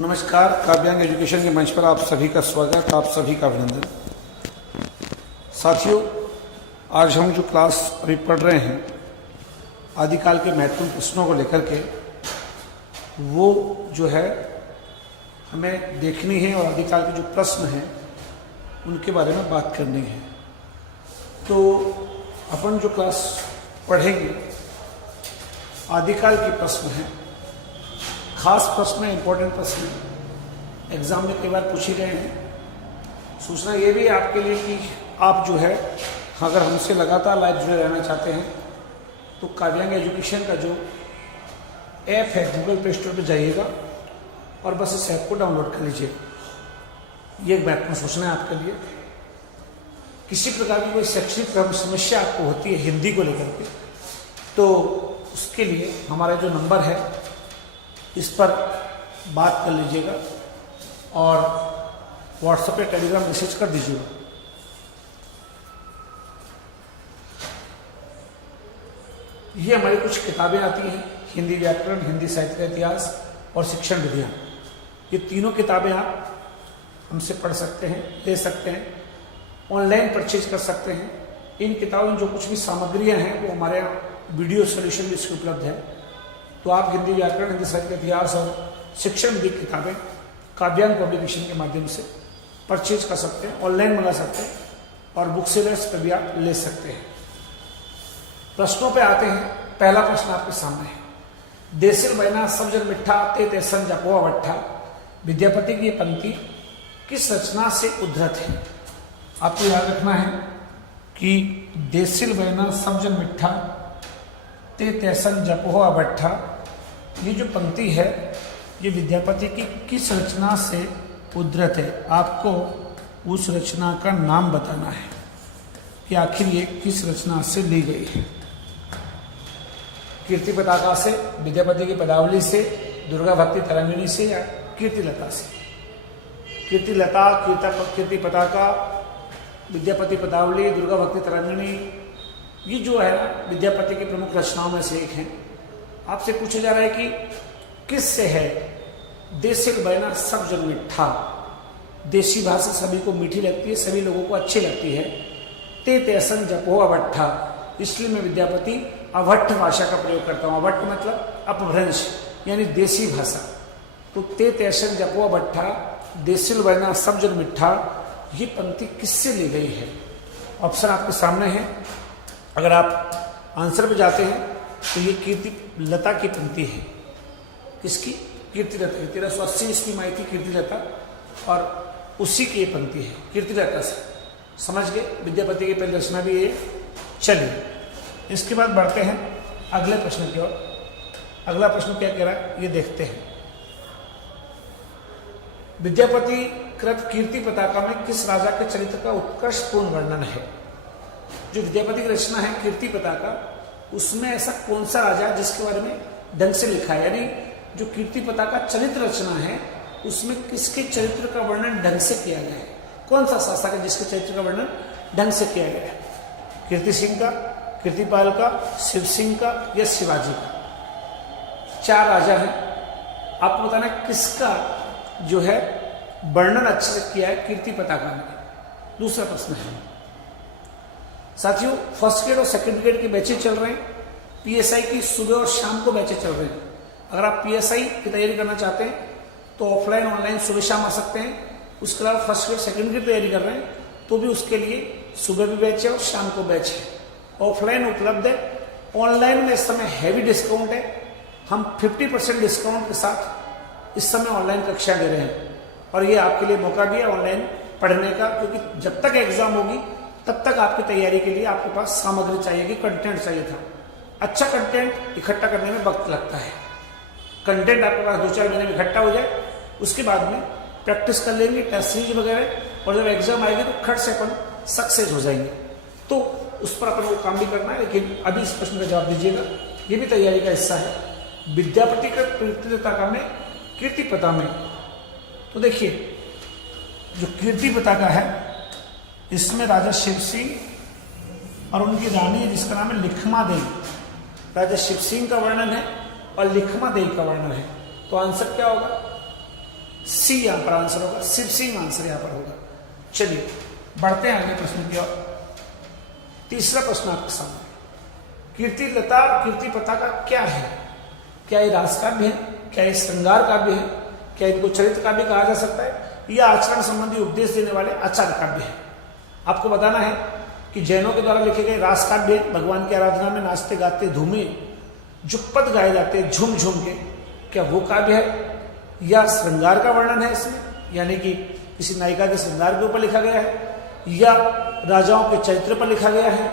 नमस्कार, काव्यांग एजुकेशन के मंच पर आप सभी का स्वागत, आप सभी का अभिनंदन। साथियों, आज हम जो क्लास अभी पढ़ रहे हैं आदिकाल के महत्वपूर्ण प्रश्नों को लेकर के, वो जो है हमें देखनी है और आदिकाल के जो प्रश्न हैं उनके बारे में बात करनी है। तो अपन जो क्लास पढ़ेंगे आदिकाल के प्रश्न हैं, खास प्रश्न है, इंपॉर्टेंट प्रश्न है, एग्जाम में कई बार पूछ ही गए हैं। सूचना ये भी है आपके लिए कि आप जो है अगर हमसे लगातार लाइव जुड़े रहना चाहते हैं तो काव्यांग एजुकेशन का जो ऐप है गूगल प्ले स्टोर पर जाइएगा और बस इस ऐप को डाउनलोड कर लीजिए। ये एक महत्वपूर्ण सूचना है आपके लिए। किसी प्रकार की कोई शैक्षणिक समस्या आपको होती है हिंदी को लेकर के, तो उसके लिए हमारा जो नंबर है इस पर बात कर लीजिएगा और व्हाट्सएप पे टेलीग्राम मैसेज कर दीजिएगा। ये हमारी कुछ किताबें आती हैं, हिंदी व्याकरण, हिंदी साहित्य का इतिहास और शिक्षण विधियाँ। ये तीनों किताबें आप हमसे पढ़ सकते हैं, ले सकते हैं, ऑनलाइन परचेज कर सकते हैं। इन किताबों में जो कुछ भी सामग्रियाँ हैं वो हमारे यहाँ वीडियो सोल्यूशन भी इसकी उपलब्ध है। तो आप हिंदी व्याकरण, हिंदी साहित्य का इतिहास और शिक्षण विधि किताबें काव्यांग पब्लिकेशन के माध्यम से परचेज कर सकते हैं, ऑनलाइन मंगा सकते हैं और बुक सेलर्स पर भी आप ले सकते हैं। प्रश्नों पे आते हैं। पहला प्रश्न आपके सामने है। देसिल बैना सब जन मिठा ते तेसन जपो अवट्ठा। विद्यापति की ये पंक्ति किस रचना से उद्धृत है? आपको याद रखना है कि देसिल बैना सब जन मिठा ते तेसन जपो अवट्ठा, ये जो पंक्ति है ये विद्यापति की किस रचना से उद्धृत है? आपको उस रचना का नाम बताना है कि आखिर ये किस रचना से ली गई है। कीर्ति पताका से, विद्यापति की पदावली से, दुर्गा भक्ति तरंगिणी से या कीर्तिलता से? कीर्तिलता, कीर्ति पताका, विद्यापति पदावली, दुर्गा भक्ति तरंगिणी, ये जो है विद्यापति की प्रमुख रचनाओं में से एक है। आपसे पूछा जा रहा है कि किस से है? देसिल बैना सब जन मिठा, देसी भाषा सभी को मीठी लगती है, सभी लोगों को अच्छी लगती है। ते तेसन जपो अवट्ठा, इसलिए मैं विद्यापति अवट्ठ भाषा का प्रयोग करता हूँ। अवट्ठ मतलब अपभ्रंश यानी देसी भाषा। तो ते तेसन जपो अवट्ठा, देसिल बैना सब जन मिठा, ये पंक्ति किससे ली गई है? ऑप्शन आपके सामने है। अगर आप आंसर पे जाते हैं तो ये कीर्ति लता की पंक्ति है। किसकी? कीर्तिलता की। 1380 ईस्वी में आई थी कीर्तिलता और उसी की ये पंक्ति है, कीर्तिलता से। समझ गए? विद्यापति की पहली रचना भी ये। चलिए इसके बाद बढ़ते हैं अगले प्रश्न की ओर। अगला प्रश्न क्या कह रहा है ये देखते हैं। विद्यापति कृत कीर्ति पताका में किस राजा के चरित्र का उत्कर्षपूर्ण वर्णन है? जो विद्यापति की रचना है कीर्ति पताका, उसमें ऐसा कौन सा राजा है जिसके बारे में ढंग से लिखा है? यानी जो कीर्ति पताका चरित्र रचना है उसमें किसके चरित्र का वर्णन ढंग से किया गया है? कौन सा शासक है जिसके चरित्र का वर्णन ढंग से किया गया है? कीर्ति सिंह का, कीर्तिपाल का, शिव सिंह का या शिवाजी का? 4 राजा हैं। आपको बताना किसका जो है वर्णन अच्छे से किया है कीर्ति पताका में। दूसरा प्रश्न है साथियों, फर्स्ट ग्रेड और सेकंड ग्रेड के बैचेज चल रहे हैं। पीएसआई की सुबह और शाम को बैचेज चल रहे हैं। अगर आप पीएसआई की तैयारी करना चाहते हैं तो ऑफलाइन ऑनलाइन सुबह शाम आ सकते हैं। उसके अलावा फर्स्ट ग्रेड सेकंड ग्रेड तैयारी कर रहे हैं तो भी उसके लिए सुबह भी बैच है और शाम को बैच है। ऑफलाइन उपलब्ध है। ऑनलाइन में इस समय हैवी डिस्काउंट है। हम 50% डिस्काउंट के साथ इस समय ऑनलाइन कक्षा दे रहे हैं और ये आपके लिए मौका भी है ऑनलाइन पढ़ने का, क्योंकि जब तक एग्जाम होगी तब तक आपकी तैयारी के लिए आपके पास सामग्री चाहिए, कंटेंट चाहिए था। अच्छा कंटेंट इकट्ठा करने में वक्त लगता है। कंटेंट आपके पास 2-4 महीने में इकट्ठा हो जाए, उसके बाद में प्रैक्टिस कर लेंगे, टेस्ट सीरीज वगैरह, और जब एग्जाम आएगी तो खट से अपन सक्सेस हो जाएंगे। तो उस पर अपन को काम भी करना है। लेकिन अभी इस प्रश्न का जवाब दीजिएगा, ये भी तैयारी का हिस्सा है। विद्यापति का कीर्ति पताका में, कीर्ति पता में, तो देखिए जो कीर्ति पताका है इसमें राजा शिव सिंह और उनकी रानी जिसका नाम है लिखमा देवी। राजा शिव सिंह का वर्णन है और लिखमा देवी का वर्णन है। तो आंसर क्या होगा? सी यहां पर आंसर होगा, शिव सिंह आंसर यहां पर होगा। चलिए बढ़ते हैं अगले प्रश्न की ओर। तीसरा प्रश्न आपके सामने, कीर्ति लता और कीर्ति पताका क्या है? क्या ये रास काव्य है? क्या ये श्रृंगार काव्य है? क्या इनको चरित्र काव्य कहा जा सकता है? या आचरण संबंधी उपदेश देने वाले आचार्य काव्य है? आपको बताना है कि जैनों के द्वारा लिखे गए रास काव्य भगवान की आराधना में नाचते गाते धूमे जो पद गाए जाते हैं झूम झूम के, क्या वो काव्य है? या श्रृंगार का वर्णन है इसमें, यानी कि किसी नायिका के श्रृंगार के ऊपर लिखा गया है, या राजाओं के चरित्र पर लिखा गया है,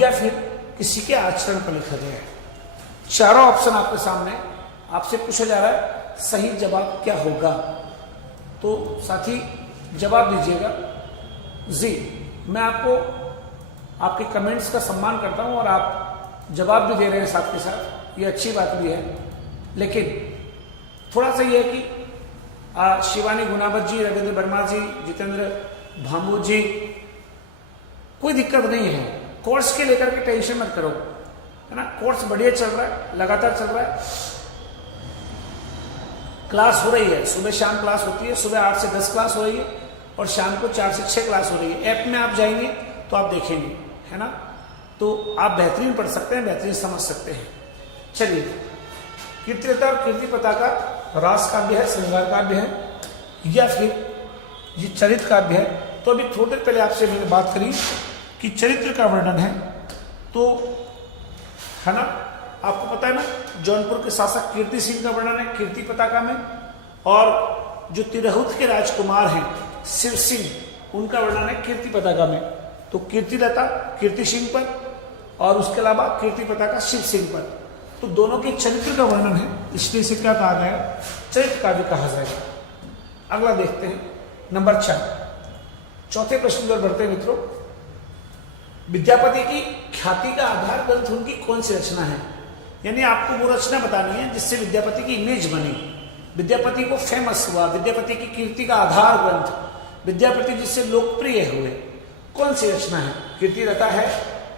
या फिर किसी के आचरण पर लिखा गया है? चारों ऑप्शन आपके सामने, आपसे पूछा जा रहा है सही जवाब क्या होगा। तो साथी जवाब दीजिएगा। जी, मैं आपको आपके कमेंट्स का सम्मान करता हूं और आप जवाब भी दे रहे हैं साथ के साथ, ये अच्छी बात भी है। लेकिन थोड़ा सा ये है कि शिवानी गुनावत जी, रविंद्र वर्मा जी, जितेंद्र भामू जी, कोई दिक्कत नहीं है, कोर्स के लेकर के टेंशन मत करो, है ना। कोर्स बढ़िया चल रहा है, लगातार चल रहा है, क्लास हो रही है, सुबह शाम क्लास होती है, सुबह 8 से 10 क्लास हो रही है और शाम को 4 से 6 क्लास हो रही है। ऐप में आप जाएंगे तो आप देखेंगे, है ना, तो आप बेहतरीन पढ़ सकते हैं, बेहतरीन समझ सकते हैं। चलिए, कीर्ति लता और कीर्ति पताका रास काव्य है, श्रृंगार काव्य है, या फिर ये चरित्र काव्य है? तो अभी थोड़ी देर पहले आपसे मैंने बात करी कि चरित्र का वर्णन है, तो है ना, आपको पता है ना, जौनपुर के शासक कीर्ति सिंह का वर्णन है कीर्ति पताका में, और जो तिरहुत के राजकुमार हैं शिव सिंह, उनका वर्णन है कीर्ति पताका में। तो कीर्ति लता कीर्ति सिंह पर और उसके अलावा कीर्ति पताका शिव सिंह पर, तो दोनों के चरित्र का वर्णन है, इसलिए इसे क्या कहा गया? चरित्र काव्य कहा जाएगा। अगला देखते हैं, नंबर 4, चौथे प्रश्न पर बढ़ते हैं मित्रों। विद्यापति की ख्याति का आधार ग्रंथ उनकी कौन सी रचना है? यानी आपको वो रचना बतानी है जिससे विद्यापति की इमेज बनी, विद्यापति को फेमस हुआ, विद्यापति की कीर्ति का आधार ग्रंथ, विद्यापति जिससे लोकप्रिय हुए, कौन सी रचना है? कीर्ति लता है,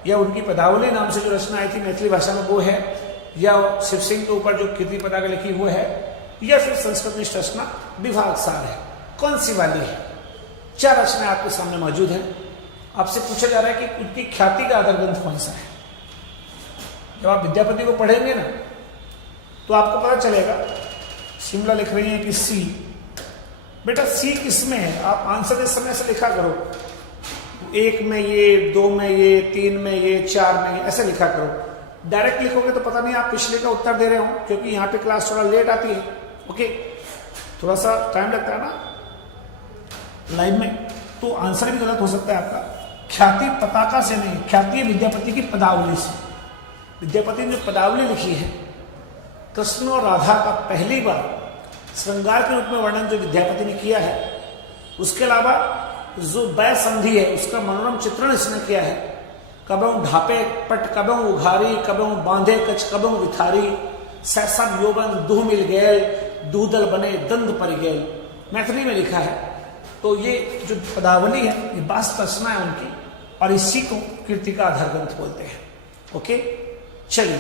या उनकी पदावली नाम से जो रचना आई थी मैथिली भाषा में वो है, या शिव सिंह के ऊपर जो कीर्ति पताका लिखी वो है, या फिर संस्कृत रचना विभाग सार है? कौन सी वाली है? 4 रचनाएं आपके सामने मौजूद है। आपसे पूछा जा रहा है कि उनकी ख्याति का आधार ग्रंथ कौन सा है। जब आप विद्यापति को पढ़ेंगे ना तो आपको पता चलेगा। शिमला लिख रही है कि सी, बेटा सी किसमें है? आप आंसर इस समय से लिखा करो, 1 में ये, 2 में ये, 3 में ये, 4 में ये, ऐसे लिखा करो। डायरेक्ट लिखोगे तो पता नहीं आप पिछले का उत्तर दे रहे हो, क्योंकि यहाँ पे क्लास थोड़ा लेट आती है, ओके, थोड़ा सा टाइम लगता है ना लाइव में, तो आंसर भी गलत हो सकता है आपका। ख्याति पताका से नहीं, ख्याति विद्यापति की पदावली से। विद्यापति ने जो पदावली लिखी है, कृष्ण और राधा का पहली बार श्रृंगार के रूप में वर्णन जो विद्यापति ने किया है, उसके अलावा जो वै संधि है उसका मनोरम चित्रण इसने किया है। कबहु ढापे पट कबहु उघारी, कबहु बांधे कच कबहु विथारी, सहसा यौवन दूह मिल गैल, दूदल बने दंद पर गैल, मैथिली में लिखा है। तो ये जो पदावली है ये वास्तव रचना है उनकी, और इसी को कीर्ति का आधार ग्रंथ बोलते हैं। ओके, चलिए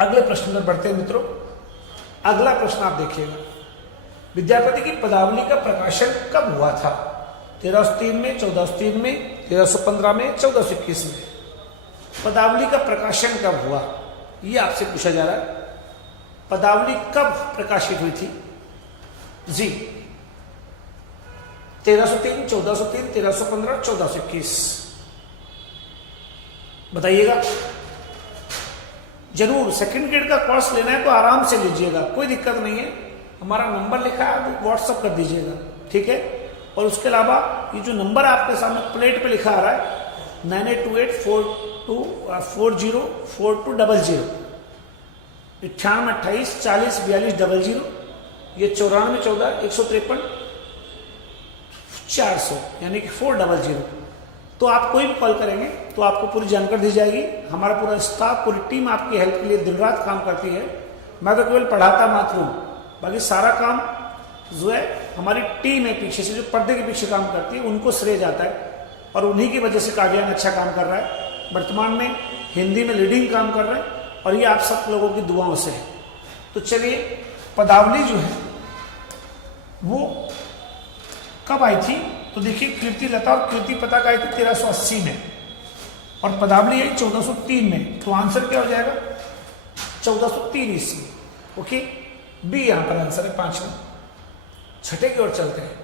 अगले प्रश्न पर बढ़ते हैं मित्रों। अगला प्रश्न आप देखिएगा, विद्यापति की पदावली का प्रकाशन कब हुआ था? 1303 में, 1403 में, 1315 में, 1421 में। पदावली का प्रकाशन कब हुआ ये आपसे पूछा जा रहा है। पदावली कब प्रकाशित हुई थी? जी 1303, 1403, 1315, 1421 बताइएगा। जरूर सेकंड ग्रेड का कोर्स लेना है तो आराम से लीजिएगा, कोई दिक्कत नहीं है। हमारा नंबर लिखा है, आप व्हाट्सअप कर दीजिएगा, ठीक है। और उसके अलावा ये जो नंबर आपके सामने प्लेट पे लिखा आ रहा है 982842404200 9828404200, ये 9414-153-400 यानी कि 400। तो आप कोई भी कॉल करेंगे तो आपको पूरी जानकारी दी जाएगी। हमारा पूरा स्टाफ, पूरी टीम आपकी हेल्प के लिए दिन रात काम करती है। मैं तो केवल पढ़ाता मात्र हूँ, बाकी सारा काम जो है हमारी टीम है पीछे से, जो पर्दे के पीछे काम करती है, उनको श्रेय जाता है। और उन्हीं की वजह से काव्यान अच्छा काम कर रहा है। वर्तमान में हिंदी में लीडिंग काम कर रहे हैं, और ये आप सब लोगों की दुआओं से है। तो चलिए, पदावली जो है वो कब आई थी? तो देखिए कीर्ति लता और कीर्ति पताका आई थी 1380 में और पदावली आई 1403 में। तो आंसर क्या हो जाएगा? 1403 ईस्वी। ओके, बी यहां पर आंसर है 5वें। छठे की ओर चलते हैं।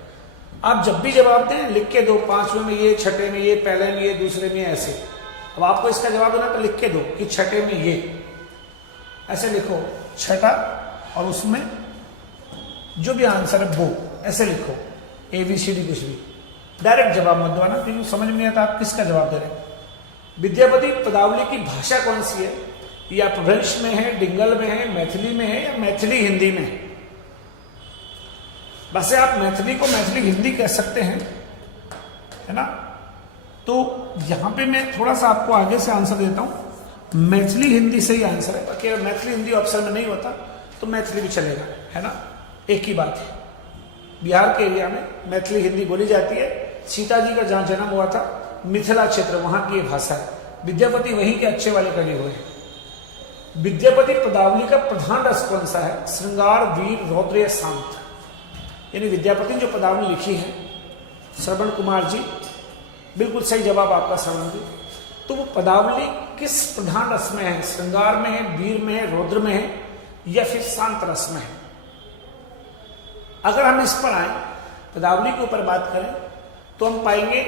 आप जब भी जवाब दें लिख के दो, 5वें में ये, छठे में ये, पहले में ये, दूसरे में ऐसे। अब आपको इसका जवाब देना तो लिख के दो कि छठे में ये, ऐसे लिखो छठा और उसमें जो भी आंसर है वो ऐसे लिखो, ABCD कुछ भी। डायरेक्ट जवाब मत दो ना, क्योंकि समझ में नहीं आता आप किसका जवाब दे रहे हैं। विद्यापति पदावली की भाषा कौन सी है? ये अपभ्रंश में है, डिंगल में है, मैथिली में है या मैथिली हिंदी में है? वैसे आप मैथिली को मैथिली हिंदी कह सकते हैं, है ना। तो यहां पे मैं थोड़ा सा आपको आगे से आंसर देता हूं। मैथिली हिंदी से ही आंसर है, बाकी अगर मैथिली हिंदी ऑप्शन में नहीं होता तो मैथिली भी चलेगा, है ना, एक ही बात है। बिहार के एरिया में मैथिली हिंदी बोली जाती है। सीता जी का जहां जन्म हुआ था मिथिला क्षेत्र, वहां की भाषा है। विद्यापति वहीं के अच्छे वाले कवि हुए हैं। विद्यापति पदावली का प्रधान रस कौन सा है? श्रृंगार, वीर, रौद्र या शांत? यानी विद्यापति ने जो पदावली लिखी है, श्रवण कुमार जी, बिल्कुल सही जवाब आपका श्रवण जी। तो वो पदावली किस प्रधान रस में है? श्रृंगार में है, वीर में है, रौद्र में है या फिर शांत रस में है? अगर हम इस पर आए, पदावली के ऊपर बात करें, तो हम पाएंगे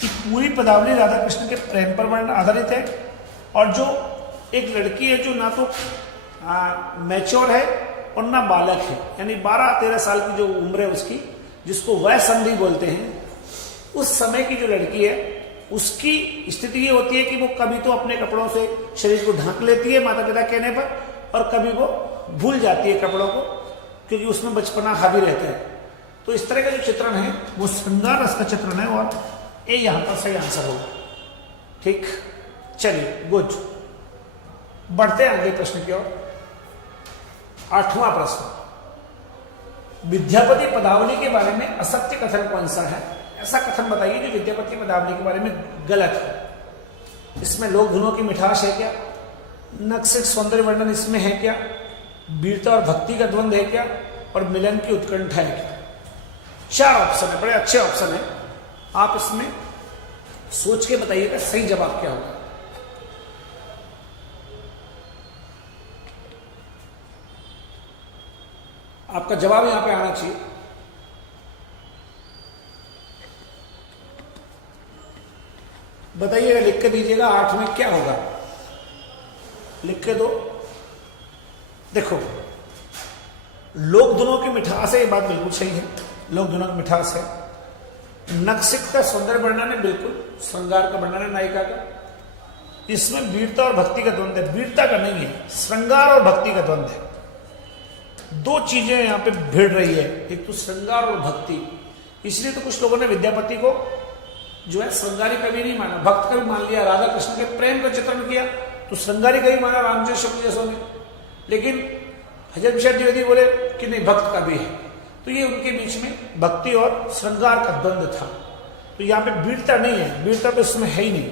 कि पूरी पदावली राधा कृष्ण के प्रेम पर वर्ण आधारित है। और जो एक लड़की है जो ना तो मैच्योर है और ना बालक है, यानी 12-13 साल की जो उम्र है उसकी, जिसको वयसंधि बोलते हैं, उस समय की जो लड़की है उसकी स्थिति ये होती है कि वो कभी तो अपने कपड़ों से शरीर को ढक लेती है माता पिता कहने पर, और कभी वो भूल जाती है कपड़ों को, क्योंकि उसमें बचपना हावी रहता है। तो इस तरह का जो चित्रण है वो श्रृंगार रस का चित्रण है और ए यहां पर सही आंसर होगा। ठीक, चलिए गुड, बढ़ते हैं अगले प्रश्न की ओर। 8वां प्रश्न, विद्यापति पदावली के बारे में असत्य कथन कौन सा है? ऐसा कथन बताइए जो विद्यापति पदावली के बारे में गलत है। इसमें लोक धुनों की मिठास है क्या? नक्सिक सौंदर्य वर्णन इसमें है क्या? वीरता और भक्ति का द्वंद्व है क्या? और मिलन की उत्कंठा है क्या? 4 ऑप्शन है, बड़े अच्छे ऑप्शन है। आप इसमें सोच के बताइएगा सही जवाब क्या होगा। आपका जवाब यहां पे आना चाहिए। बताइएगा, लिख के दीजिएगा 8 में क्या होगा, लिख के दो। देखो, लोक धुनों की मिठास है, ये बात बिल्कुल सही है, लोक धुनों की मिठास है। नक्सिक का सौंदर्य वर्णन है, बिल्कुल श्रृंगार का वर्णन है नायिका का। इसमें वीरता और भक्ति का द्वंद्व है, वीरता का नहीं है, श्रृंगार और भक्ति का द्वंद्व है। 2 चीजें यहां पे भिड़ रही है, एक तो श्रृंगार और भक्ति। इसलिए तो कुछ लोगों ने विद्यापति को जो है श्रृंगारी कवि नहीं माना, भक्त कवि मान लिया। राधा कृष्ण के प्रेम का चित्रण किया तो श्रृंगारी कवि माना रामजय शुक्ल जैसों ने, लेकिन हजरत विशा द्विवेदी बोले कि नहीं, भक्त कवि है। तो ये उनके बीच में भक्ति और श्रृंगार का द्वंद्व था। तो यहाँ पे वीरता नहीं है, वीरता तो इसमें है ही नहीं।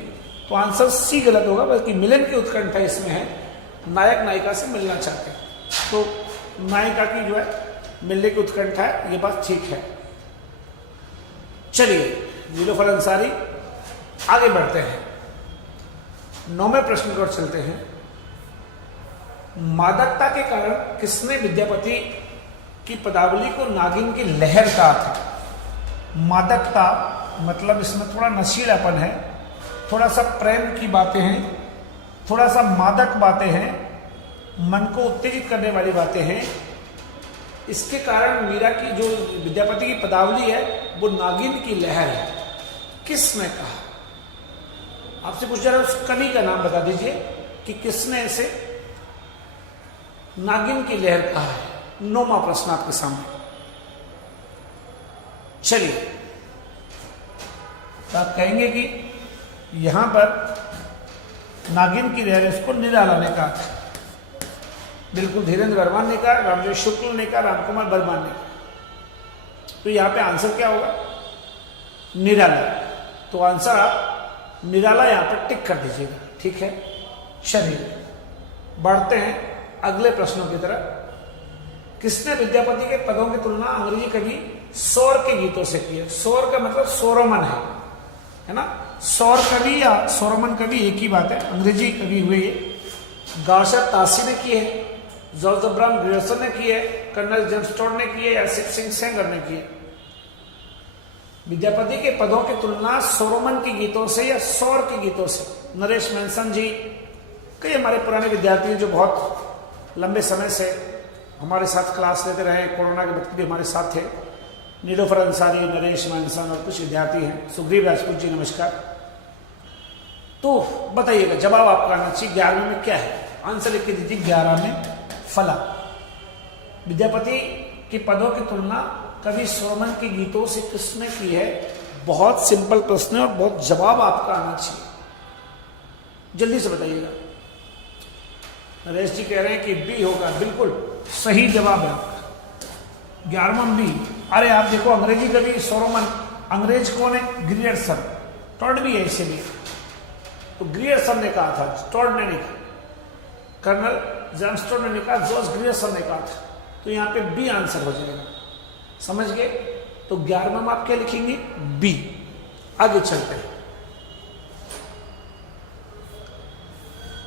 तो आंसर सी गलत होगा, बल्कि मिलन की उत्कंठा इसमें है, नायक नायिका से मिलना चाहते हैं। तो नायिका की जो है मिलने की उत्कंठा है, ये बात ठीक है। चलिए नीलोफर अंसारी, आगे बढ़ते हैं। 9वें प्रश्न की ओर चलते हैं। मादकता के कारण किसने विद्यापति की पदावली को नागिन की लहर कहा था? मादकता मतलब इसमें थोड़ा नशीलापन है, थोड़ा सा प्रेम की बातें हैं, थोड़ा सा मादक बातें हैं, मन को उत्तेजित करने वाली बातें हैं। इसके कारण मीरा की जो विद्यापति की पदावली है वो नागिन की लहर है। किसने कहा? आपसे पूछ रहा है, उस कवि का नाम बता दीजिए कि किसने ऐसे नागिन की लहर कहा है। 9वां प्रश्न आपके सामने। चलिए, तो आप कहेंगे कि यहां पर नागिन की लहर, इसको निराला ने कहा था। बिल्कुल धीरेन्द्र वर्मा ने कहा, रामजय शुक्ल ने कहा, रामकुमार बर्मा ने कहा। तो यहां पे आंसर क्या होगा? निराला। तो आंसर आप निराला यहां पर टिक कर दीजिएगा, ठीक है। चलिए बढ़ते हैं अगले प्रश्नों की तरफ। किसने विद्यापति के पदों की तुलना अंग्रेजी कवि सौर के गीतों से की है। सौर का मतलब सोरोमन है ना। सौर कवि या सोरोमन कवि एक ही बात है, अंग्रेजी कवि हुए ये। गार्शर तासी ने की है, जॉर्ज अब्राहम ग्रियर्सन ने की है, कर्नल जेम्स टॉड ने की है, या शिव सिंह सेंगर ने की है। विद्यापति के पदों की तुलना सोरोमन के गीतों से या सौर के गीतों से। नरेश मैनसन जी, कई हमारे पुराने विद्यार्थी हैं जो बहुत लंबे समय से हमारे साथ क्लास लेते रहे, कोरोना के वक्त भी हमारे साथ थे। नीलोफर अंसारी, नरेश मैनसन और कुछ विद्यार्थी हैं। सुग्रीव राजपूत जी नमस्कार। तो बताइएगा, जवाब आपका आना चाहिए 11वें में क्या है। आंसर लिख के दीजिए 11 में फला। विद्यापति के पदों की तुलना कवि सोरोमन के गीतों से किसने की है? बहुत सिंपल प्रश्न है और बहुत जवाब आपका आना चाहिए, जल्दी से बताइएगा। नरेश जी कह रहे हैं कि बी होगा, बिल्कुल सही जवाब है आपका 11वां बी। अरे आप देखो, अंग्रेजी कवि सोरोमन, अंग्रेज कौन है? ग्रियर्सन। टॉड भी है इसे भी, तो ग्रियर्सन ने कहा था, टॉड ने नहीं कहा। कर्नल जेम्स टॉड ने कहा, जॉर्ज ग्रियर्सन ने कहा था। तो यहां पे बी आंसर हो जाएगा, समझ गए? तो 11वां में आप क्या लिखेंगे? बी। आगे चलते हैं।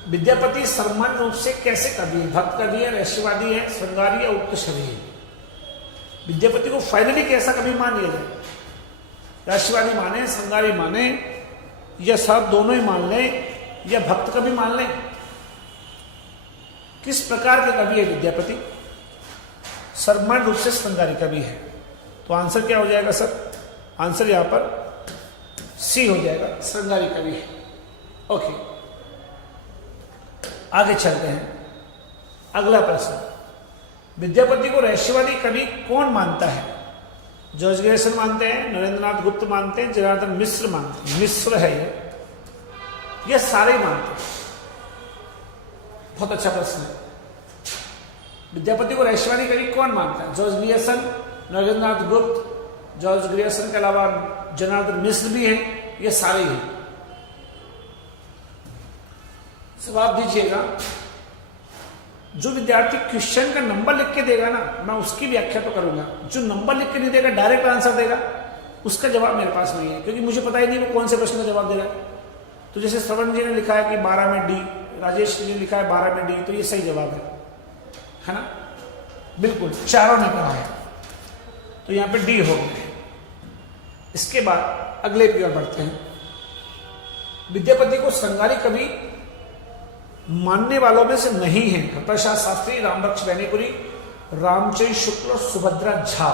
विद्यापति सामान्य रूप से कैसे कवि है? भक्त कवि है, रहस्यवादी है, श्रृंगारी या उत्कर्षवी है? विद्यापति को फाइनली कैसा कवि मान लिया जाए? रहस्यवादी माने, श्रृंगारी माने, या सब दोनों ही मान लें, या भक्त कवि मान लें? किस प्रकार के कवि है विद्यापति? सामान्य रूप से श्रृंगारी कवि है। तो आंसर क्या हो जाएगा सर? आंसर यहां पर सी हो जाएगा, श्रृंगारी कवि है। ओके, आगे चलते हैं। अगला प्रश्न, विद्यापति को रहस्यवादी कवि कौन मानता है? जॉर्ज ग्रियर्सन मानते हैं, नरेंद्रनाथ गुप्त मानते हैं, जनार्दन मिश्र मानते हैं। मिश्र है ये सारे मानते हैं। बहुत अच्छा प्रश्न है। विद्यापति को रहस्यवादी कवि कौन मानता है? जॉर्ज ग्रियर्सन, नरेंद्रनाथ गुप्त, जॉर्ज ग्रियर्सन के अलावा जनार्दन मिश्र भी हैं, ये सारे हैं। जवाब दीजिएगा। जो विद्यार्थी क्वेश्चन का नंबर लिख के देगा ना, मैं उसकी व्याख्या तो करूंगा। जो नंबर लिख के नहीं देगा, डायरेक्ट आंसर देगा, उसका जवाब मेरे पास नहीं है, क्योंकि मुझे पता ही नहीं वो कौन से प्रश्न का जवाब देगा। तो जैसे श्रवण जी ने लिखा है कि 12 में डी, राजेश जी ने लिखा है 12 में डी, तो ये सही जवाब है ना? बिल्कुल, चारों ने कहा है, तो यहां पे डी हो गए। इसके बाद अगले की ओर बढ़ते हैं। विद्यापति को श्रृंगारी कवि मानने वालों में से नहीं है प्रसाद शास्त्री, रामबख्श बैनीपुरी, रामचंद्र शुक्ल और सुभद्रा झा।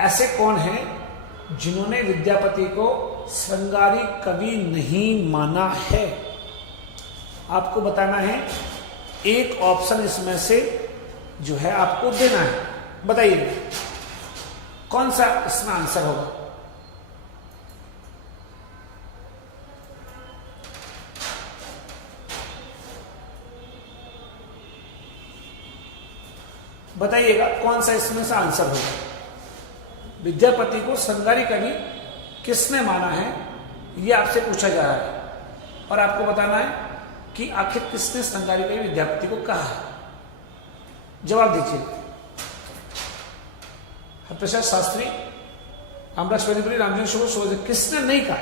ऐसे कौन हैं जिन्होंने विद्यापति को श्रृंगारी कवि नहीं माना है? आपको बताना है, एक ऑप्शन इसमें से जो है आपको देना है। बताइए कौन सा इसमें आंसर होगा? बताइएगा कौन सा इसमें से आंसर होगा। विद्यापति को श्रृंगारी कवि किसने माना है, यह आपसे पूछा जा रहा है, और आपको बताना है कि आखिर किसने श्रृंगारी कवि विद्यापति को कहा है। जवाब दीजिए। प्रसाद शास्त्री, रामबख्श बैनीपुरी, रामचंद्र शुक्ल, सुभद्रा, किसने नहीं कहा?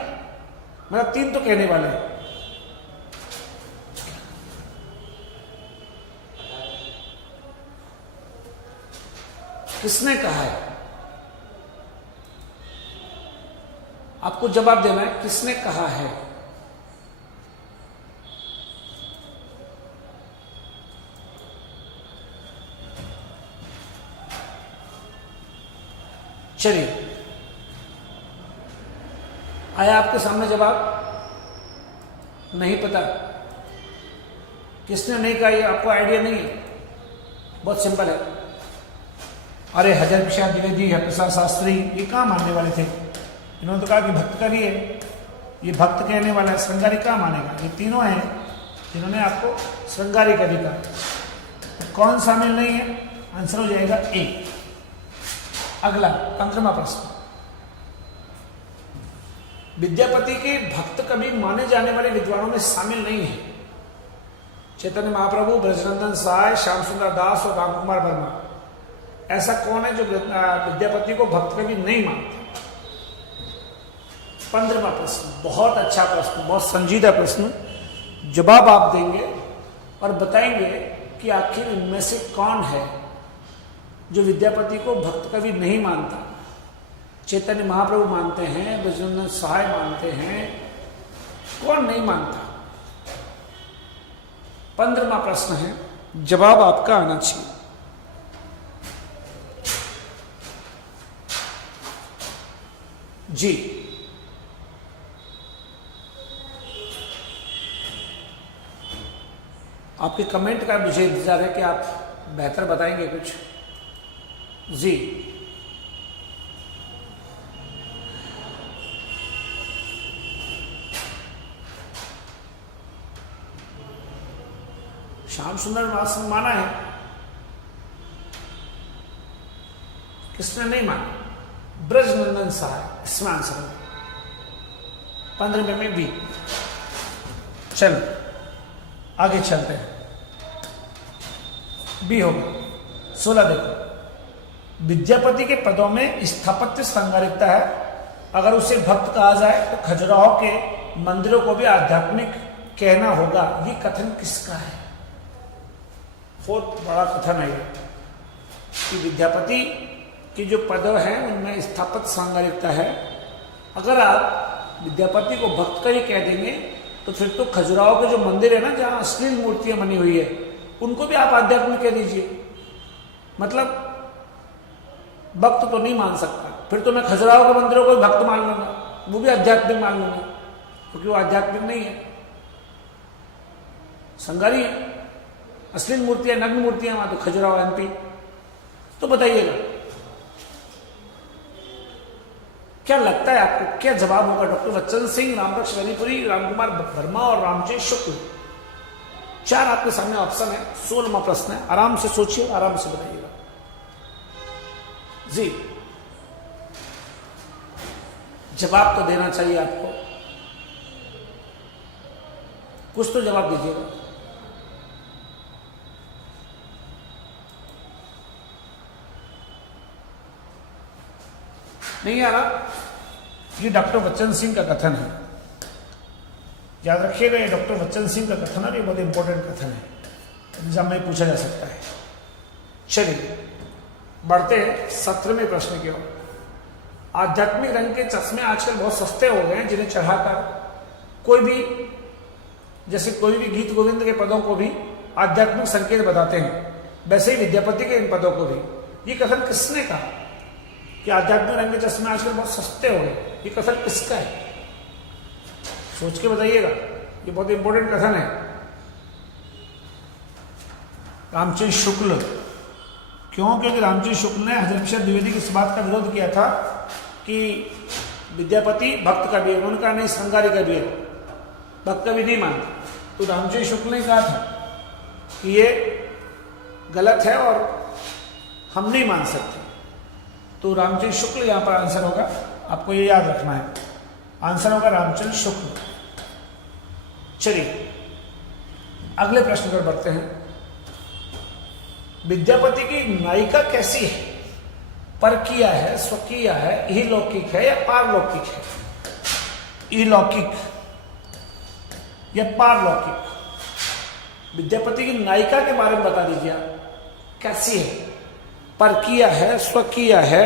मतलब 3 तो कहने वाले हैं। किसने कहा है? आपको जवाब देना है, किसने कहा है? चलिए, आया आपके सामने जवाब? नहीं पता किसने नहीं कहा, ये आपको आइडिया नहीं है? बहुत सिंपल है। अरे हजर प्रसाद द्विवेदी, प्रसाद शास्त्री, ये कहाँ मानने वाले थे? इन्होंने तो कहा कि भक्त कवि है, ये भक्त कहने वाला है, श्रृंगारी कहाँ मानेगा? ये तीनों हैं जिन्होंने आपको श्रृंगारी कवि कहा। तो कौन शामिल नहीं है? आंसर हो जाएगा ए। अगला 15वां प्रश्न, विद्यापति के भक्त कवि माने जाने वाले विद्वानों में शामिल नहीं है चैतन्य महाप्रभु, ब्रजनंदन सहाय, श्याम सुंदर दास और रामकुमार वर्मा। ऐसा कौन है जो विद्यापति को भक्त कवि नहीं मानता? 15वां प्रश्न, बहुत अच्छा प्रश्न, बहुत संजीदा प्रश्न। जवाब आप देंगे और बताएंगे कि आखिर इनमें से कौन है जो विद्यापति को भक्त कवि नहीं मानता। चैतन्य महाप्रभु मानते हैं, ब्रजेंद्र सहाय मानते हैं, कौन नहीं मानता? 15वां प्रश्न है, जवाब आपका आना चाहिए। जी, आपके कमेंट का मुझे इंतजार है कि आप बेहतर बताएंगे कुछ। जी, श्याम सुंदर माना है, किसने नहीं माना? ब्रजनंदन सहाय, इसमें आंसर है 15वें में भी। चलो आगे चलते हैं, बी होगा 16। देखो, विद्यापति के पदों में स्थापत्य श्रृंगारिकता है। अगर उसे भक्त कहा जाए तो खजुराहो के मंदिरों को भी आध्यात्मिक कहना होगा। ये कथन किसका है? बहुत बड़ा कथन है कि विद्यापति की जो पद हैं उनमें स्थापत्य श्रृंगारिकता है। अगर आप विद्यापति को भक्त कवि कह देंगे तो फिर तो खजुराहो के जो मंदिर है ना, जहां अश्लील मूर्तियां बनी हुई है, उनको भी आप आध्यात्मिक कह दीजिए। मतलब भक्त तो नहीं मान सकता, फिर तो मैं खजुराहो के मंदिरों को भी भक्त मान लूंगा, वो भी आध्यात्मिक मान लूंगा, क्योंकि वो आध्यात्मिक नहीं है, संगारी है। अश्लील मूर्तियां, नग्न मूर्तियां वहां तो खजुराहो एमपी। तो बताइएगा क्या लगता है आपको, क्या जवाब होगा? डॉक्टर बच्चन सिंह, रामबख्श वैनीपुरी, रामकुमार वर्मा और रामचंद्र शुक्ल, 4 आपके सामने ऑप्शन है। 16वां प्रश्न है, आराम से सोचिए, आराम से बताइएगा। जी, जवाब तो देना चाहिए आपको, कुछ तो जवाब दीजिएगा। नहीं आ रहा? ये डॉक्टर बच्चन सिंह का कथन है, याद रखिएगा। ये डॉक्टर बच्चन सिंह का कथन है, ये बहुत इंपॉर्टेंट कथन है, एग्जाम में पूछा जा सकता है। चलिए बढ़ते हैं 17वें प्रश्न की ओर। आध्यात्मिक रंग के चश्मे आजकल बहुत सस्ते हो गए हैं, जिन्हें चढ़ाकर कोई भी, जैसे कोई भी गीत गोविंद के पदों को भी आध्यात्मिक संकेत बताते हैं, वैसे ही विद्यापति के इन पदों को भी। ये कथन किसने कहा कि आध्यात्मिक रंग के चश्मे आजकल बहुत सस्ते हो गए? ये कथन किसका है? सोच के बताइएगा, ये बहुत इंपॉर्टेंट कथन है। रामचंद्र शुक्ल। क्यों? क्योंकि रामचंद्र शुक्ल ने हजरत प्रसाद द्विवेदी की इस बात का विरोध किया था कि विद्यापति भक्त कवि है, उनका नहीं श्रृंगारी कवि है, भक्त कवि नहीं मानता। तो रामचंद्र शुक्ल ने कहा था कि ये गलत है और हम नहीं मान सकते। तो रामचंद्र शुक्ल यहां पर आंसर होगा, आपको ये याद रखना है, आंसर होगा रामचंद्र शुक्ल। चलिए अगले प्रश्न पर बढ़ते हैं। विद्यापति की नायिका कैसी है? परकीय है, स्वकीय है, इहलौकिक है या पारलौकिक है? इहलौकिक या पारलौकिक? विद्यापति की नायिका के बारे में बता दीजिए आप, कैसी है? परकीय है, स्वकीय है,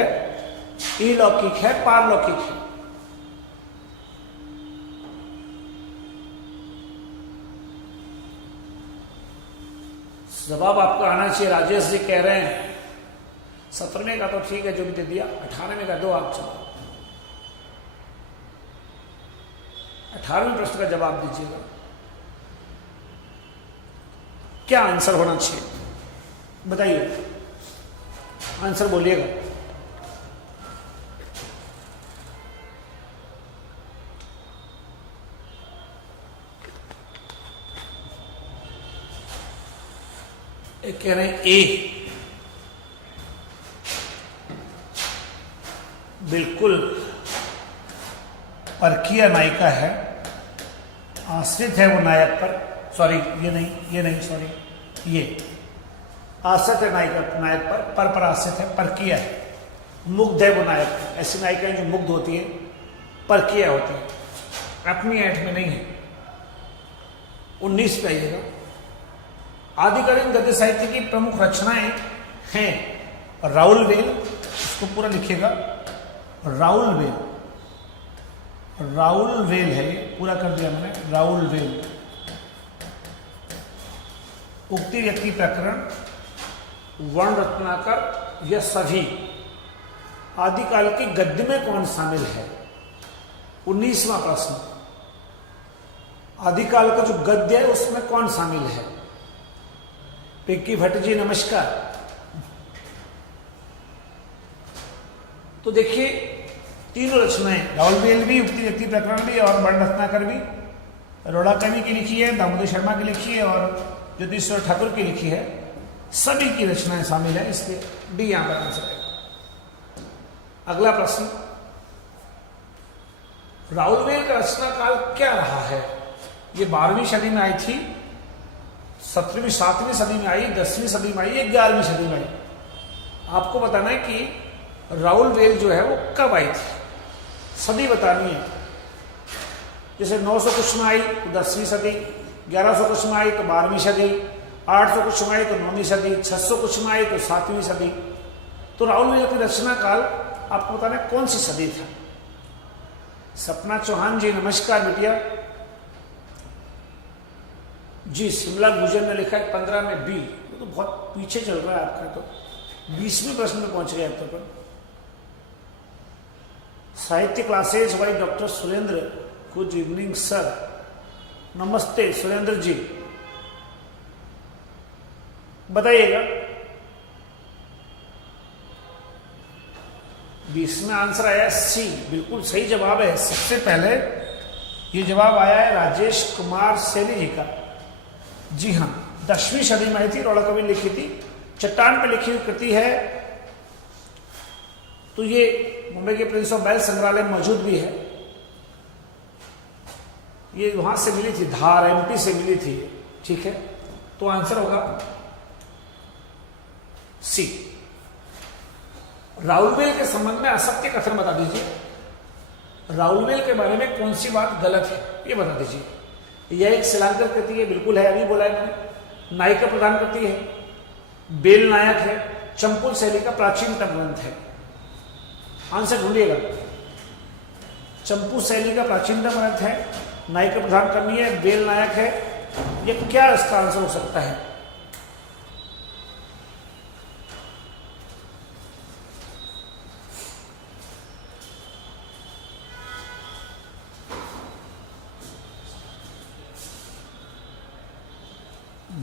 इहलौकिक है, पारलौकिक है? जवाब आपको आना चाहिए। राजेश जी कह रहे हैं 17वें का तो ठीक है, जो भी दे दिया, 18वें का दो आप जवाब। 18वें प्रश्न का जवाब दीजिएगा, क्या आंसर होना चाहिए? बताइए, आंसर बोलिएगा। एक कह रहे हैं ए, बिल्कुल परकीय नायिका है, आश्रित है वो नायक पर। सॉरी, ये नहीं, सॉरी, ये आश्रित है नायक पर आश्रित है, परकीय है। मुग्ध है वो नायक, ऐसी नायिकाएं जो मुग्ध होती है, परकीय होती है, अपनी ऐठ में नहीं है। 19 पे आइएगा। आदिकालीन गद्य साहित्य की प्रमुख रचनाएं हैं राउल वेल, इसको पूरा लिखिएगा, राउल वेल है, ये पूरा कर दिया मैंने, राउल वेल। उक्ति व्यक्ति प्रकरण, वर्ण रत्नाकर, यह सभी। आदिकाल के गद्य में कौन शामिल है? 19वां प्रश्न, आदिकाल का जो गद्य है उसमें कौन शामिल है? पिंकी भट्ट जी नमस्कार। तो देखिए तीनों रचनाएं, राउल वेल भी, उक्ति व्यक्ति प्रकरण भी और वर्ण रत्नाकर भी, अरोड़ा कवि की लिखी है, दामोदर शर्मा की लिखी है और ज्योतिश्वर ठाकुर की लिखी है, सभी की रचनाएं शामिल है, इसलिए डी यहां पर आंसर है। अगला प्रश्न, राउल वेल का रचना काल क्या रहा है? ये 12वीं सदी में आई थी, 17वीं 7वीं सदी में आई, 10वीं सदी में आई, 11वीं सदी में आई। आपको बताना है कि राउल वेल जो है वो कब आई थी, सदी बतानी है। जैसे 900 कुछ में आई तो 10वीं सदी, 1100 कुछ में आई तो 12वीं सदी, 800 कुछ में आई तो 9वीं सदी, 600 कुछ में आई तो 7वीं सदी। तो राउल वेल की रचना काल आपको बताना है कौन सी सदी था। सपना चौहान जी नमस्कार बिटिया जी। शिमला गुजर ने लिखा है 15 में बी, तो बहुत पीछे चल रहा है आपका, तो 20वें प्रश्न में पहुंच गया अब तक। साहित्य classes by doctor Surendra, good evening sir. नमस्ते सुरेंद्र जी, बताइएगा। 20 में आंसर आया सी, बिल्कुल सही जवाब है। सबसे पहले ये जवाब आया है राजेश कुमार सैनी जी का। जी हाँ, 10वीं सदी में आई थी, रौला कवि लिखी थी, चट्टान पे लिखी हुई कृति है। तो ये मुंबई के प्रिंस ऑफ वेल्स संग्रहालय में मौजूद भी है। ये वहां से मिली थी, धार एमपी से मिली थी, ठीक है। तो आंसर होगा सी। राउल वेल के संबंध में असत्य कथन बता दीजिए। राउल वेल के बारे में कौन सी बात गलत है ये बता दीजिए। यह एक शिलांकर कृति है, बिल्कुल है, अभी बोला है मैंने। नायिका प्रदान करती है, बेल नायक है, चंपुल शैली का प्राचीनतम ग्रंथ है। आंसर ढूंढिएगा। चंपू शैली का प्राचीनतम ग्रंथ है, नायिका प्रदान करनी है, बेल नायक है, ये क्या इसका आंसर हो सकता है?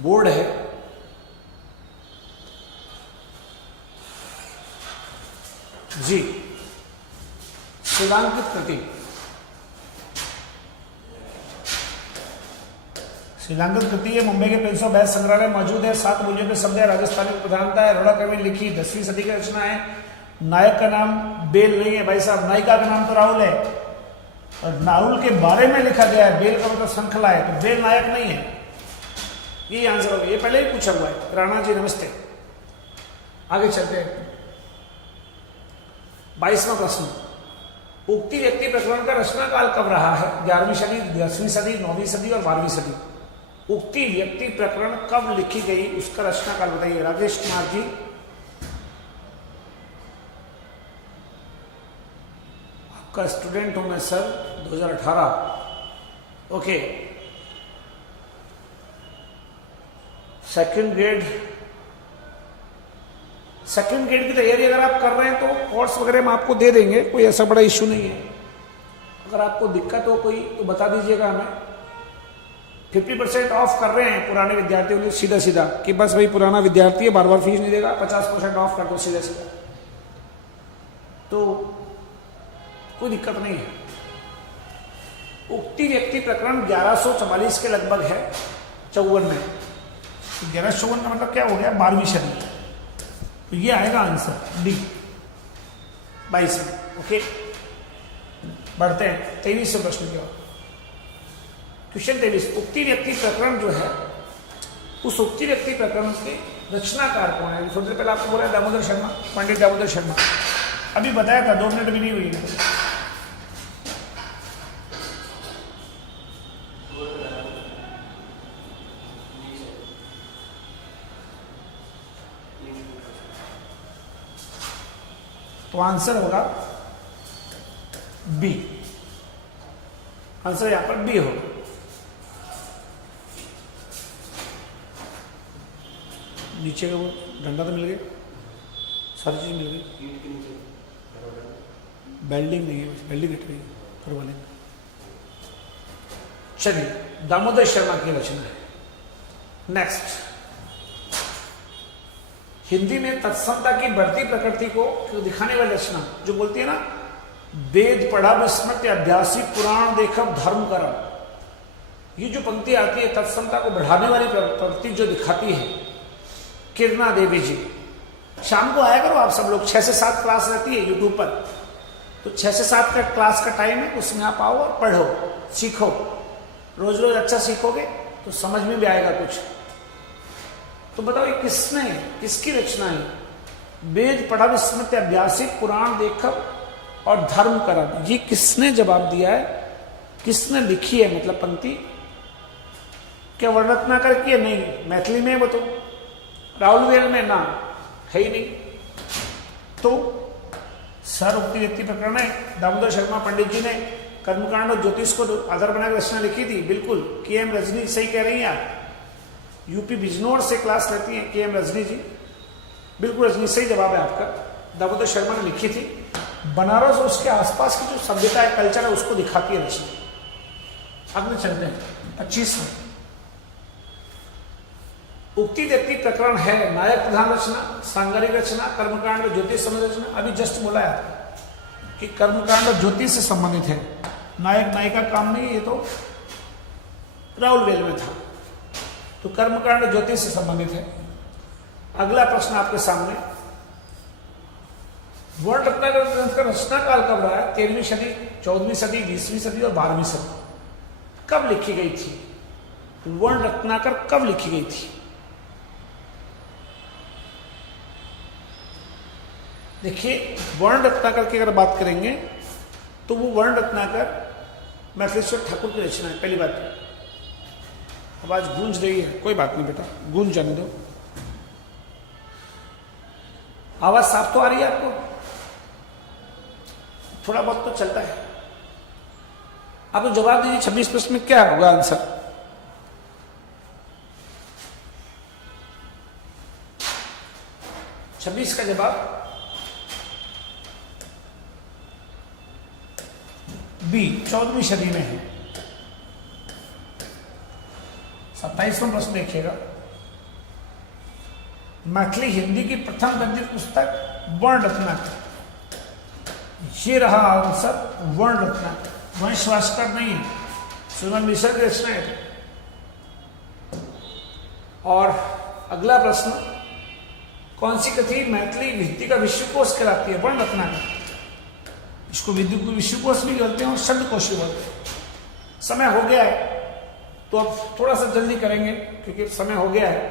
बोर्ड है, जी। शिलांकित कृति, शिलांकित कृति है, मुंबई के प्रिंस ऑफ वेल्स संग्रहालय मौजूद है। 7 बोलियों के शब्द है, राजस्थानी की प्रधानता है, रोड़ा कवि लिखी, 10वीं सदी की रचना है। नायक का नाम बेल नहीं है भाई साहब, नायिका का नाम तो राहुल है और राहुल के बारे में लिखा गया है। बेल का मतलब श्रृंखला है, तो बेल नायक नहीं है। ये आंसर होगा, ये पहले ही पूछा हुआ है। राणा जी नमस्ते। आगे चलते हैं। 22वां प्रश्न, उक्ति व्यक्ति प्रकरण का रचना काल कब रहा है? 11वीं सदी, 10वीं सदी, 9वीं सदी और 12वीं सदी। उक्ति व्यक्ति प्रकरण कब लिखी गई, उसका रचना काल बताइए। राजेश कुमार जी, आपका स्टूडेंट हूं मैं सर, 2018। ओके, सेकंड ग्रेड की तैयारी अगर आप कर रहे हैं तो कोर्स वगैरह हम आपको दे देंगे, कोई ऐसा बड़ा इश्यू नहीं है। अगर आपको दिक्कत हो कोई तो बता दीजिएगा हमें। 50% ऑफ कर रहे हैं पुराने विद्यार्थियों के लिए, सीधा कि बस भाई पुराना विद्यार्थी है, बार बार फीस नहीं देगा, 50% ऑफ कर दो सीधा, तो कोई दिक्कत नहीं है। उक्ति व्यक्ति प्रकरण 1144 के लगभग है, 54 में। 1154 का मतलब क्या हो गया? 12वीं सदी। तो ये आएगा आंसर डी, 22 में। ओके, बढ़ते हैं 23वें प्रश्न की ओर। क्वेश्चन 23, उक्ति व्यक्ति प्रकरण जो है, उस उक्ति व्यक्ति प्रकरण की रचनाकार कौन है? थोड़ी देर पहले आपको बोला दामोदर शर्मा, पंडित दामोदर शर्मा, अभी बताया था, 2 मिनट भी नहीं हुई है। तो आंसर होगा बी, आंसर यहां पर बी होगा। नीचे का वो डंडा तो मिल गया, सारी चीज मिल गई, बेल्डिंग नहीं है, बेल्डिंग हट गई करवा लेंगे। चलिए, दामोदर शर्मा की रचना है। नेक्स्ट, हिंदी में तत्समता की बढ़ती प्रकृति को दिखाने वाली रचना जो बोलती है ना, वेद पढ़ा विस्मृत अभ्यासी पुराण देखब धर्म करम। ये जो पंक्ति आती है तत्समता को बढ़ाने वाली प्रवृत्ति जो दिखाती है, किरणा देवी जी। शाम को आया करो आप सब लोग, 6 से 7 क्लास रहती है यूट्यूब पर, तो 6 से 7 का क्लास का टाइम है, उसमें आप आओ और पढ़ो, सीखो। रोज रोज अच्छा सीखोगे तो समझ में भी आएगा कुछ। तो बताओ ये किसने, किसकी रचना है? वेद पढ़ा विस्मृत अभ्यासी पुराण देखब और धर्म करम। ये किसने जवाब दिया है, किसने लिखी है? मतलब पंक्ति क्या वर्णरत्नाकर की है? नहीं, मैथिली में वो तो राहुल वेल में ना है ही नहीं। तो सर उक्ति व्यक्ति प्रकरण है, दामोदर शर्मा पंडित जी ने कर्मकांड और ज्योतिष को आधार बनाकर रचना लिखी थी। बिल्कुल, के.एम. रजनी सही कह रही हैं आप, यूपी बिजनौर से क्लास लेती हैं के.एम. रजनी जी, बिल्कुल रजनी सही जवाब है आपका। दामोदर शर्मा ने लिखी थी। बनारस और उसके आसपास की जो सभ्यता है, कल्चर है, उसको दिखाती है रचना। अगले चलते हैं 25वां, उक्ति व्यक्ति प्रकरण है नायक प्रधान रचना, सांगारिक रचना, कर्मकांड और ज्योतिष संबंधित रचना। अभी जस्ट बोला है कि कर्मकांड और ज्योतिष से संबंधित है, नायक नायिका काम नहीं, ये तो राहुल वेल में था। तो कर्मकांड ज्योतिष से संबंधित है। अगला प्रश्न आपके सामने, वर्ण रत्नाकर ग्रंथ का रचना काल कब रहा है? 13वीं सदी, 14वीं सदी, 20वीं सदी और 12वीं सदी। कब लिखी गई थी? वर्ण रत्नाकर कब लिखी गई थी? देखिए, वर्ण रत्नाकर की अगर बात करेंगे तो वो वर्ण रत्नाकर मैथिलेश्वर ठाकुर की रचना है। पहली बात, आवाज गूंज रही है, कोई बात नहीं बेटा, गूंज जाने दो। आवाज साफ तो आ रही है आपको? थोड़ा बहुत तो चलता है। आप तो जवाब दीजिए, 26 प्रश्न में क्या होगा आंसर? छब्बीस का जवाब बी, 14वीं सदी में है। 27वां प्रश्न देखिएगा, मैथिली हिंदी की प्रथम गद्य पुस्तक वर्ण रत्नाकर। ये रहा आंसर, वर्ण रत्नाकर। वंश भास्कर नहीं है, सुमन मिश्र की रचना है। और अगला प्रश्न, कौन सी कथी मैथिली हिंदी का विश्वकोश कहलाती है? वर्ण रत्नाकर। इसको विश्वकोश भी बोलते हैं और शब्दकोश भी बोलते हैं। समय हो गया है तो अब थोड़ा सा जल्दी करेंगे क्योंकि समय हो गया है।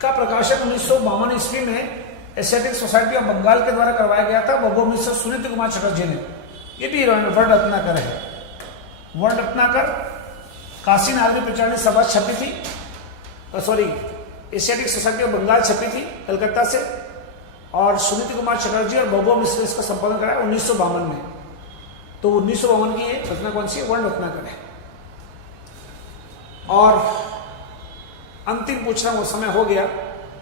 का प्रकाशन 1952 ईस्वी में एशियाटिक सोसाइटी ऑफ बंगाल के द्वारा करवाया गया था। भगो मिश्र सुनीति कुमार चटर्जी ने। ये भी वर्ण रत्नाकर है। वर्ण रत्नाकर काशी नागरिक प्रचारणी सभा छपी थी, sorry Asiatic Society of Bengal छपी थी कलकत्ता से, और सुनीति कुमार चटर्जी और भगो मिश्र इसका संपादन कराया 1952 में। तो 1952 की ये रचना कौन सी है? वर्ण रत्नाकर है। और अंतिम पूछना, वो समय हो गया,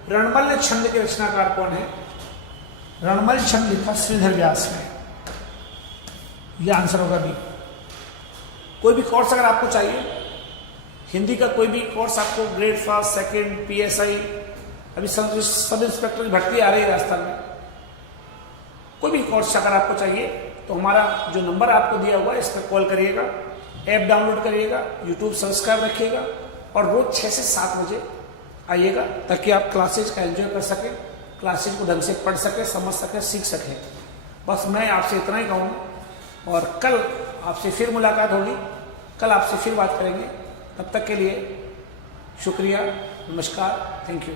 रणमल्ल छंद के रचनाकार कौन है? रणमल्ल छंद लिखा श्रीधर व्यास ने। यह आंसर होगा बी। कोई भी कोर्स अगर आपको चाहिए, हिंदी का कोई भी कोर्स आपको, ग्रेड फर्स्ट, सेकंड, पीएसआई, अभी सब इंस्पेक्टर की भर्ती आ रही है राजस्थान में, कोई भी कोर्स अगर आपको चाहिए तो हमारा जो नंबर आपको दिया हुआ है इस पर कॉल करिएगा, ऐप डाउनलोड करिएगा, यूट्यूब सब्सक्राइब रखिएगा और रोज 6 से 7 बजे आइएगा ताकि आप क्लासेज का एंजॉय कर सकें, क्लासेज को ढंग से पढ़ सकें, समझ सकें, सीख सकें। बस मैं आपसे इतना ही कहूँगा और कल आपसे फिर मुलाकात होगी, कल आपसे फिर बात करेंगे। तब तक के लिए शुक्रिया, नमस्कार, थैंक यू।